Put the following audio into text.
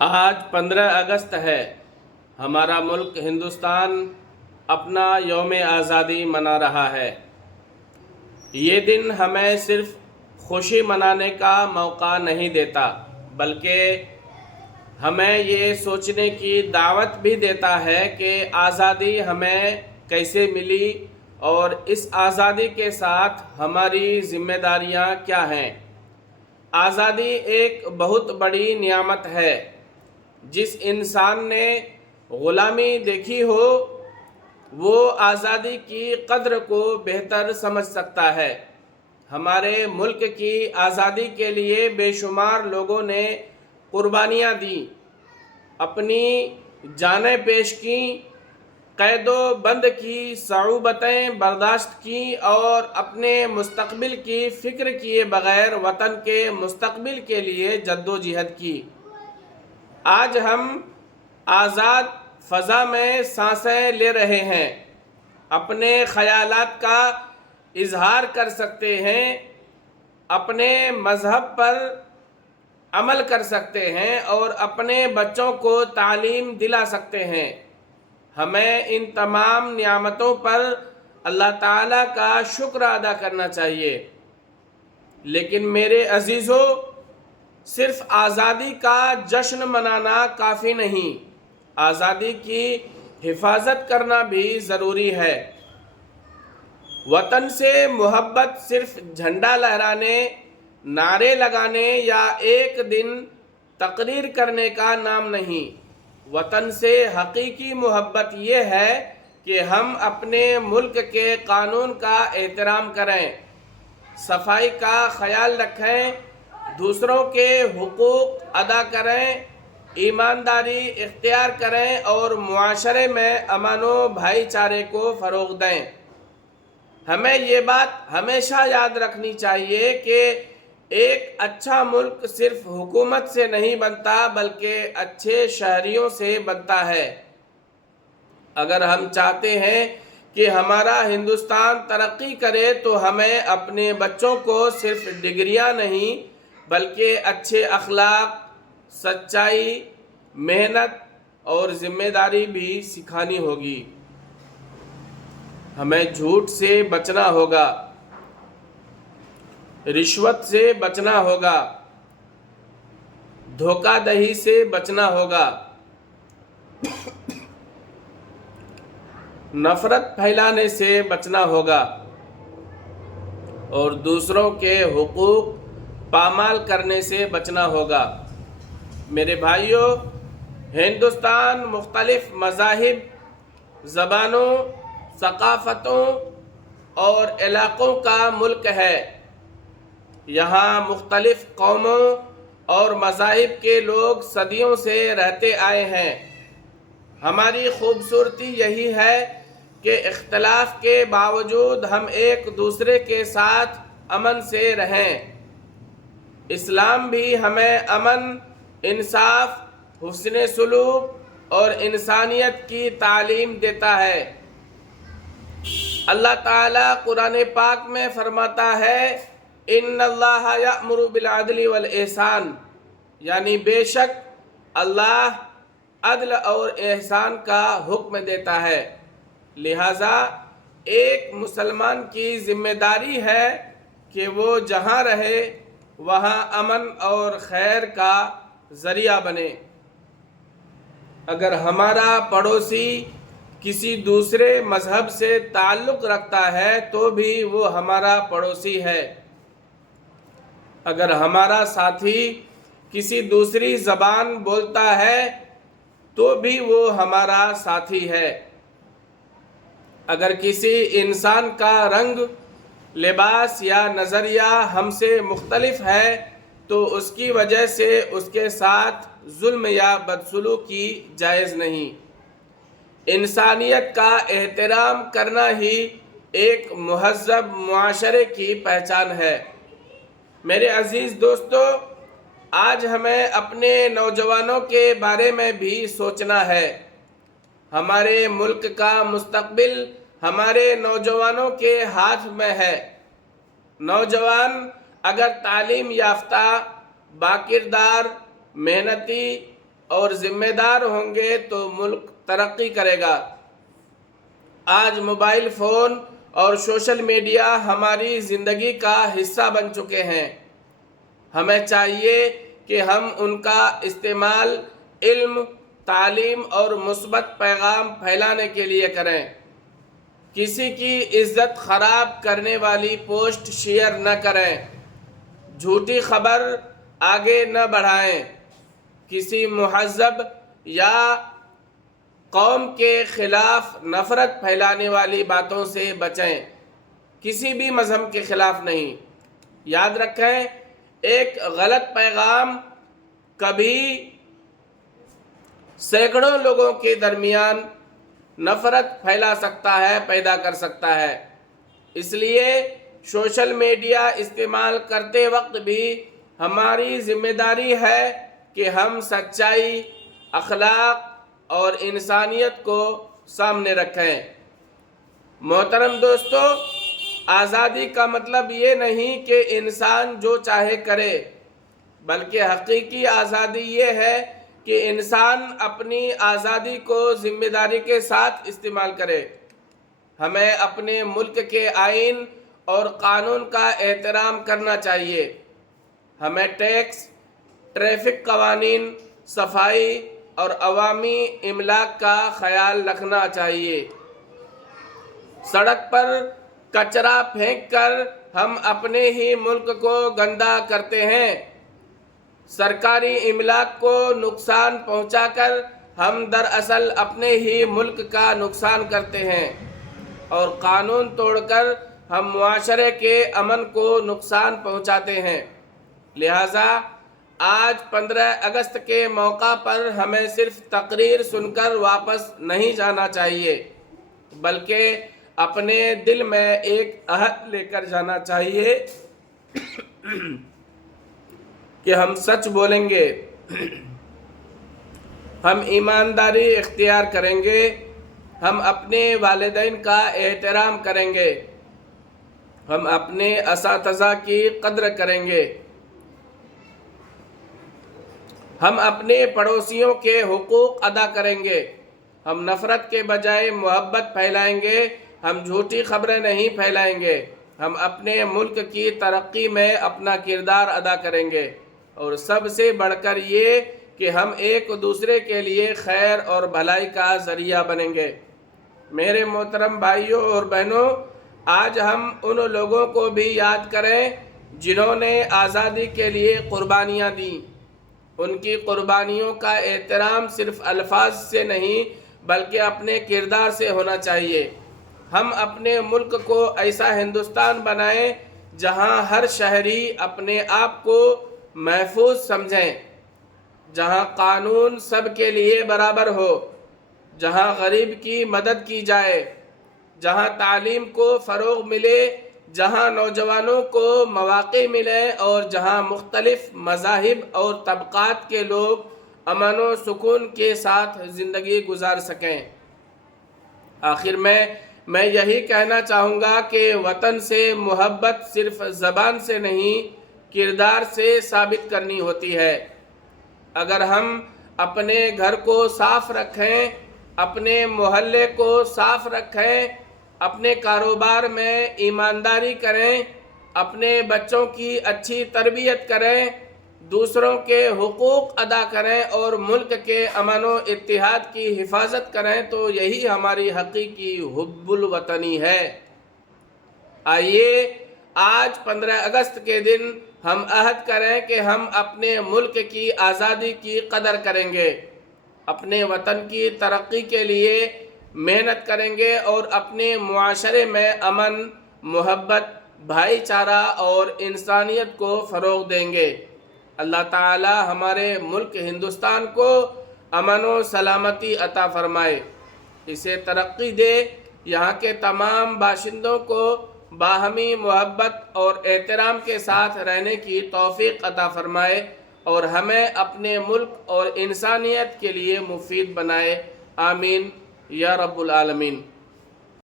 آج 15 اگست ہے۔ ہمارا ملک ہندوستان اپنا یوم آزادی منا رہا ہے۔ یہ دن ہمیں صرف خوشی منانے کا موقع نہیں دیتا، بلکہ ہمیں یہ سوچنے کی دعوت بھی دیتا ہے کہ آزادی ہمیں کیسے ملی اور اس آزادی کے ساتھ ہماری ذمہ داریاں کیا ہیں۔ آزادی ایک بہت بڑی نعمت ہے۔ جس انسان نے غلامی دیکھی ہو وہ آزادی کی قدر کو بہتر سمجھ سکتا ہے۔ ہمارے ملک کی آزادی کے لیے بے شمار لوگوں نے قربانیاں دیں، اپنی جانیں پیش کیں، قید و بند کی صعوبتیں برداشت کیں اور اپنے مستقبل کی فکر کیے بغیر وطن کے مستقبل کے لیے جدوجہد کی۔ آج ہم آزاد فضا میں سانسیں لے رہے ہیں، اپنے خیالات کا اظہار کر سکتے ہیں، اپنے مذہب پر عمل کر سکتے ہیں اور اپنے بچوں کو تعلیم دلا سکتے ہیں۔ ہمیں ان تمام نعمتوں پر اللہ تعالیٰ کا شکر ادا کرنا چاہیے۔ لیکن میرے عزیزو، صرف آزادی کا جشن منانا کافی نہیں، آزادی کی حفاظت کرنا بھی ضروری ہے۔ وطن سے محبت صرف جھنڈا لہرانے، نعرے لگانے یا ایک دن تقریر کرنے کا نام نہیں۔ وطن سے حقیقی محبت یہ ہے کہ ہم اپنے ملک کے قانون کا احترام کریں، صفائی کا خیال رکھیں، دوسروں کے حقوق ادا کریں، ایمانداری اختیار کریں اور معاشرے میں امن و بھائی چارے کو فروغ دیں۔ ہمیں یہ بات ہمیشہ یاد رکھنی چاہیے کہ ایک اچھا ملک صرف حکومت سے نہیں بنتا بلکہ اچھے شہریوں سے بنتا ہے۔ اگر ہم چاہتے ہیں کہ ہمارا ہندوستان ترقی کرے تو ہمیں اپنے بچوں کو صرف ڈگریاں نہیں بلکہ اچھے اخلاق، سچائی، محنت اور ذمہ داری بھی سکھانی ہوگی۔ ہمیں جھوٹ سے بچنا ہوگا، رشوت سے بچنا ہوگا، دھوکہ دہی سے بچنا ہوگا، نفرت پھیلانے سے بچنا ہوگا اور دوسروں کے حقوق پامال کرنے سے بچنا ہوگا۔ میرے بھائیوں، ہندوستان مختلف مذاہب، زبانوں، ثقافتوں اور علاقوں کا ملک ہے۔ یہاں مختلف قوموں اور مذاہب کے لوگ صدیوں سے رہتے آئے ہیں۔ ہماری خوبصورتی یہی ہے کہ اختلاف کے باوجود ہم ایک دوسرے کے ساتھ امن سے رہیں۔ اسلام بھی ہمیں امن، انصاف، حسن سلوک اور انسانیت کی تعلیم دیتا ہے۔ اللہ تعالیٰ قرآن پاک میں فرماتا ہے، ان اللہ یأمر بالعدل والاحسان، یعنی بے شک اللہ عدل اور احسان کا حکم دیتا ہے۔ لہٰذا ایک مسلمان کی ذمہ داری ہے کہ وہ جہاں رہے وہاں امن اور خیر کا ذریعہ بنے۔ اگر ہمارا پڑوسی کسی دوسرے مذہب سے تعلق رکھتا ہے تو بھی وہ ہمارا پڑوسی ہے۔ اگر ہمارا ساتھی کسی دوسری زبان بولتا ہے تو بھی وہ ہمارا ساتھی ہے۔ اگر کسی انسان کا رنگ، لباس یا نظریہ ہم سے مختلف ہے تو اس کی وجہ سے اس کے ساتھ ظلم یا بدسلوکی جائز نہیں۔ انسانیت کا احترام کرنا ہی ایک مہذب معاشرے کی پہچان ہے۔ میرے عزیز دوستو، آج ہمیں اپنے نوجوانوں کے بارے میں بھی سوچنا ہے۔ ہمارے ملک کا مستقبل ہمارے نوجوانوں کے ہاتھ میں ہے۔ نوجوان اگر تعلیم یافتہ، باکردار، محنتی، اور ذمہ دار ہوں گے تو ملک ترقی کرے گا۔ آج موبائل فون اور سوشل میڈیا ہماری زندگی کا حصہ بن چکے ہیں۔ ہمیں چاہیے کہ ہم ان کا استعمال علم، تعلیم اور مثبت پیغام پھیلانے کے لیے کریں۔ کسی کی عزت خراب کرنے والی پوسٹ شیئر نہ کریں، جھوٹی خبر آگے نہ بڑھائیں، کسی مہذب یا قوم کے خلاف نفرت پھیلانے والی باتوں سے بچیں، کسی بھی مذہب کے خلاف نہیں۔ یاد رکھیں، ایک غلط پیغام کبھی سینکڑوں لوگوں کے درمیان نفرت پھیلا سکتا ہے، پیدا کر سکتا ہے۔ اس لیے سوشل میڈیا استعمال کرتے وقت بھی ہماری ذمہ داری ہے کہ ہم سچائی، اخلاق اور انسانیت کو سامنے رکھیں۔ محترم دوستو، آزادی کا مطلب یہ نہیں کہ انسان جو چاہے کرے، بلکہ حقیقی آزادی یہ ہے کہ انسان اپنی آزادی کو ذمہ داری کے ساتھ استعمال کرے۔ ہمیں اپنے ملک کے آئین اور قانون کا احترام کرنا چاہیے۔ ہمیں ٹیکس، ٹریفک قوانین، صفائی اور عوامی املاک کا خیال رکھنا چاہیے۔ سڑک پر کچرا پھینک کر ہم اپنے ہی ملک کو گندا کرتے ہیں۔ سرکاری املاک کو نقصان پہنچا کر ہم دراصل اپنے ہی ملک کا نقصان کرتے ہیں، اور قانون توڑ کر ہم معاشرے کے امن کو نقصان پہنچاتے ہیں۔ لہٰذا آج 15 اگست کے موقع پر ہمیں صرف تقریر سن کر واپس نہیں جانا چاہیے، بلکہ اپنے دل میں ایک عہد لے کر جانا چاہیے کہ ہم سچ بولیں گے، ہم ایمانداری اختیار کریں گے، ہم اپنے والدین کا احترام کریں گے، ہم اپنے اساتذہ کی قدر کریں گے، ہم اپنے پڑوسیوں کے حقوق ادا کریں گے، ہم نفرت کے بجائے محبت پھیلائیں گے، ہم جھوٹی خبریں نہیں پھیلائیں گے، ہم اپنے ملک کی ترقی میں اپنا کردار ادا کریں گے، اور سب سے بڑھ کر یہ کہ ہم ایک دوسرے کے لیے خیر اور بھلائی کا ذریعہ بنیں گے۔ میرے محترم بھائیوں اور بہنوں، آج ہم ان لوگوں کو بھی یاد کریں جنہوں نے آزادی کے لیے قربانیاں دیں۔ ان کی قربانیوں کا احترام صرف الفاظ سے نہیں بلکہ اپنے کردار سے ہونا چاہیے۔ ہم اپنے ملک کو ایسا ہندوستان بنائیں جہاں ہر شہری اپنے آپ کو محفوظ سمجھیں، جہاں قانون سب کے لیے برابر ہو، جہاں غریب کی مدد کی جائے، جہاں تعلیم کو فروغ ملے، جہاں نوجوانوں کو مواقع ملیں، اور جہاں مختلف مذاہب اور طبقات کے لوگ امن و سکون کے ساتھ زندگی گزار سکیں۔ آخر میں یہی کہنا چاہوں گا کہ وطن سے محبت صرف زبان سے نہیں، کردار سے ثابت کرنی ہوتی ہے۔ اگر ہم اپنے گھر کو صاف رکھیں، اپنے محلے کو صاف رکھیں، اپنے کاروبار میں ایمانداری کریں، اپنے بچوں کی اچھی تربیت کریں، دوسروں کے حقوق ادا کریں اور ملک کے امن و اتحاد کی حفاظت کریں تو یہی ہماری حقیقی حب الوطنی ہے۔ آئیے آج 15 اگست کے دن ہم عہد کریں کہ ہم اپنے ملک کی آزادی کی قدر کریں گے، اپنے وطن کی ترقی کے لیے محنت کریں گے اور اپنے معاشرے میں امن، محبت، بھائی چارہ اور انسانیت کو فروغ دیں گے۔ اللہ تعالی ہمارے ملک ہندوستان کو امن و سلامتی عطا فرمائے، اسے ترقی دے، یہاں کے تمام باشندوں کو باہمی محبت اور احترام کے ساتھ رہنے کی توفیق عطا فرمائے، اور ہمیں اپنے ملک اور انسانیت کے لیے مفید بنائے۔ آمین یا رب العالمین۔